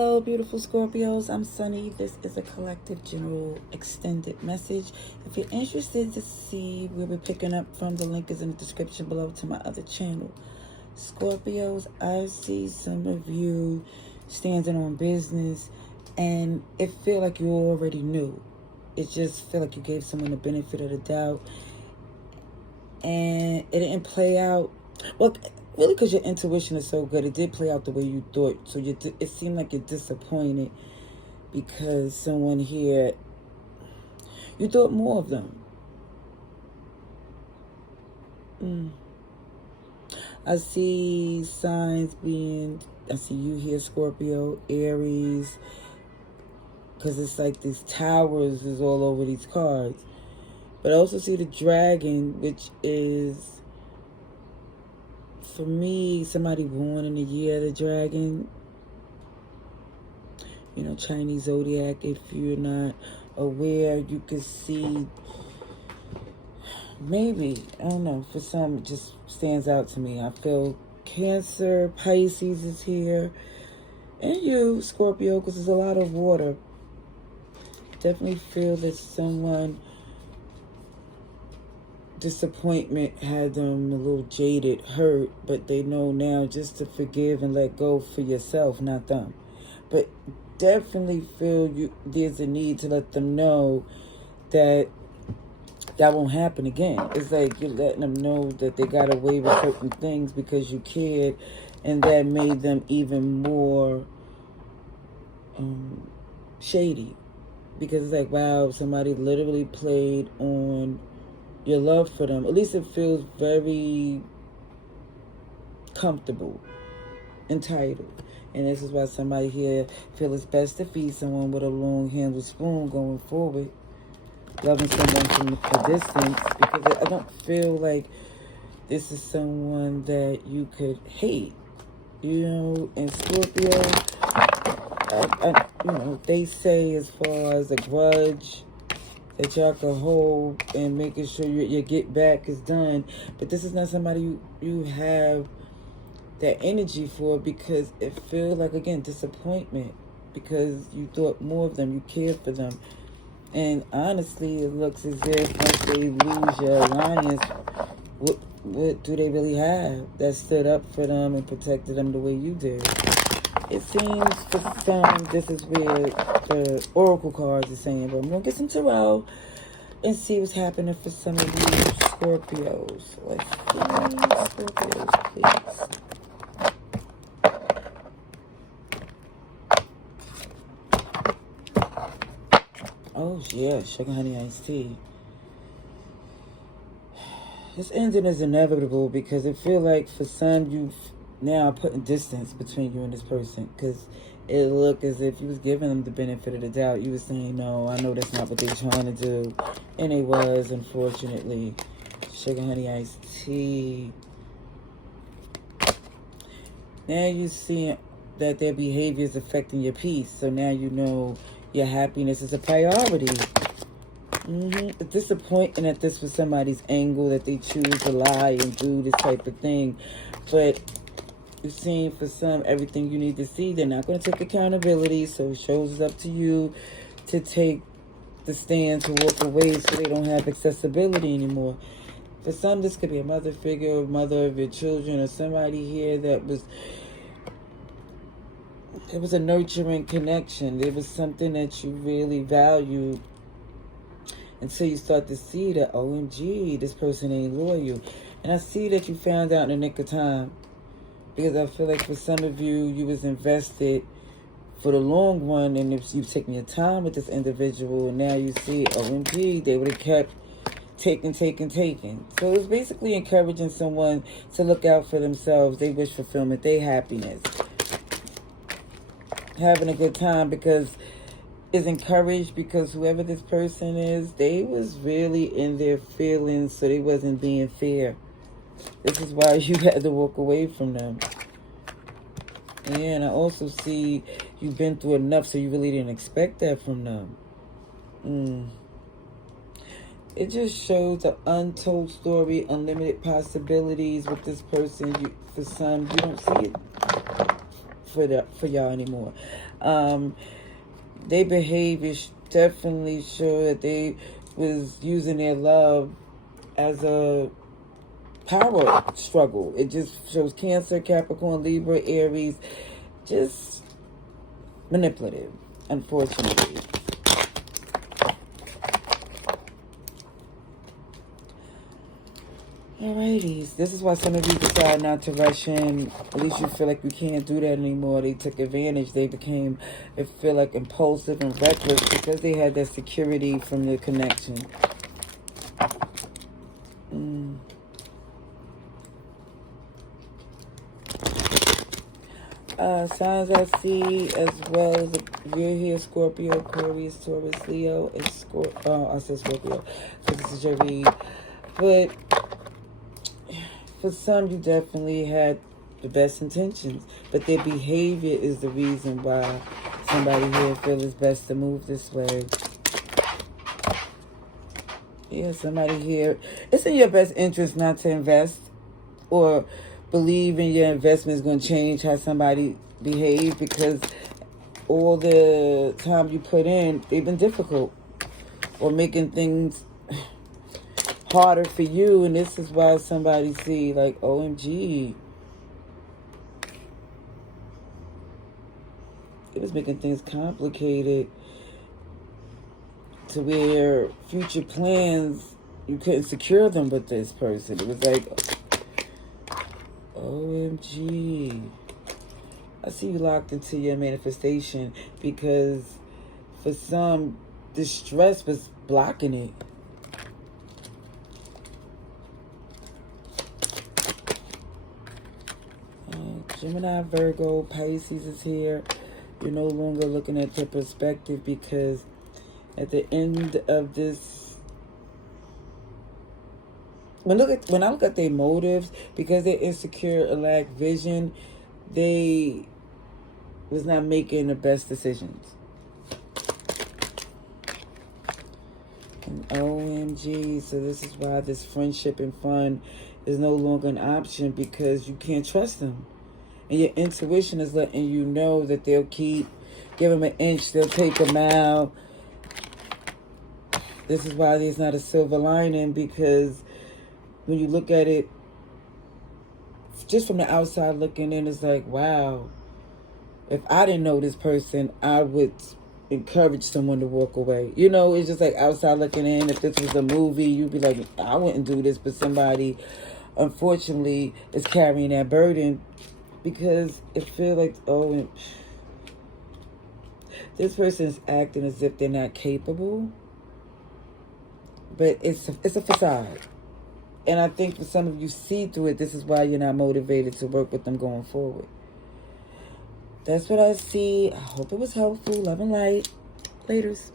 Hello, beautiful Scorpios. I'm Sunny. This is a collective general extended message. If you're interested to see where we're picking up from, the link is in the description below to my other channel. Scorpios, I see some of you standing on business and it feel like you already knew. It just feel like you gave someone the benefit of the doubt and it didn't play out. Well, really, because your intuition is so good, it did play out the way you thought. So it seemed like you're disappointed because someone here, you thought more of them. I see signs I see you here, Scorpio, Aries, because it's like these towers is all over these cards. But I also see the dragon, which is, for me, somebody born in the year of the dragon. You know, Chinese zodiac. If you're not aware, you can see, maybe, I don't know, for some it just stands out to me. I feel Cancer, Pisces is here. And you, Scorpio, because there's a lot of water. Definitely feel that someone, disappointment had them a little jaded, hurt, but they know now just to forgive and let go for yourself, not them. But definitely feel there's a need to let them know that won't happen again. It's like you're letting them know that they got away with certain things because you cared, and that made them even more shady. Because it's like, wow, somebody literally played on your love for them. At least it feels very comfortable, entitled. And this is why somebody here feels it's best to feed someone with a long-handled spoon going forward. Loving someone from a distance, because I don't feel like this is someone that you could hate. You know, and Scorpio, you know, they say as far as a grudge that y'all can hold and making sure your get back is done. But this is not somebody you have that energy for, because it feels like, again, disappointment, because you thought more of them, you cared for them. And honestly, it looks as if once they lose your alliance, what do they really have that stood up for them and protected them the way you did? It seems for some, this is where the oracle cards are saying, but I'm going to get some tarot and see what's happening for some of you Scorpios. Let's see, Scorpios, please. Oh, yeah, sugar, honey, iced tea. This ending is inevitable because it feels like for some, you've now putting distance between you and this person, because it looked as if you was giving them the benefit of the doubt. You was saying, no, I know that's not what they're trying to do. And it was, unfortunately. Sugar, honey, iced tea. Now you see that their behavior is affecting your peace. So now you know your happiness is a priority. It's disappointing that this was somebody's angle, that they choose to lie and do this type of thing. But you're seeing for some everything you need to see. They're not going to take accountability, so it shows it's up to you to take the stand, to walk away, so they don't have accessibility anymore. For some, this could be a mother figure, mother of your children, or somebody here that was, it was a nurturing connection. It was something that you really valued, until you start to see that, OMG, this person ain't loyal. And I see that you found out in the nick of time. Because I feel like for some of you, you was invested for the long run, and if you've taken your time with this individual, and now you see, OMG, they would have kept taking. So it's basically encouraging someone to look out for themselves, their wish fulfillment, their happiness. Having a good time, because is encouraged, because whoever this person is, they was really in their feelings, so they wasn't being fair. This is why you had to walk away from them. And I also see you've been through enough, so you really didn't expect that from them. It just shows the untold story, unlimited possibilities with this person. For some, you don't see it for y'all anymore. Their behavior definitely show that they was using their love as a power struggle. It just shows Cancer, Capricorn, Libra, Aries, just manipulative, unfortunately. Alrighties, this is why some of you decide not to rush in. At least you feel like you can't do that anymore. They took advantage. They feel like impulsive and reckless because they had that security from the connection. Signs I see as well as we're here: Scorpio, Aquarius, Taurus, Leo, and I said Scorpio because this is your read. But for some, you definitely had the best intentions, but their behavior is the reason why somebody here feels it's best to move this way. Yeah, somebody here, it's in your best interest not to invest or believe in your investment is going to change how somebody behaves, because all the time you put in, they've been difficult or making things harder for you. And this is why somebody see like, OMG, it was making things complicated to where future plans, you couldn't secure them with this person. It was like, OMG. I see you locked into your manifestation because for some, the stress was blocking it. Gemini, Virgo, Pisces is here. You're no longer looking at their perspective because at the end of this, when I look at their motives, because they're insecure or lack vision, they was not making the best decisions. And OMG, so this is why this friendship and fun is no longer an option, because you can't trust them. And your intuition is letting you know that they'll give them an inch, they'll take a mile. This is why there's not a silver lining, because when you look at it, just from the outside looking in, it's like, wow, if I didn't know this person, I would encourage someone to walk away. You know, it's just like outside looking in. If this was a movie, you'd be like, I wouldn't do this, but somebody, unfortunately, is carrying that burden. Because it feels like, oh, this person is acting as if they're not capable. But it's a facade. And I think for some of you see through it. This is why you're not motivated to work with them going forward. That's what I see. I hope it was helpful. Love and light. Laters.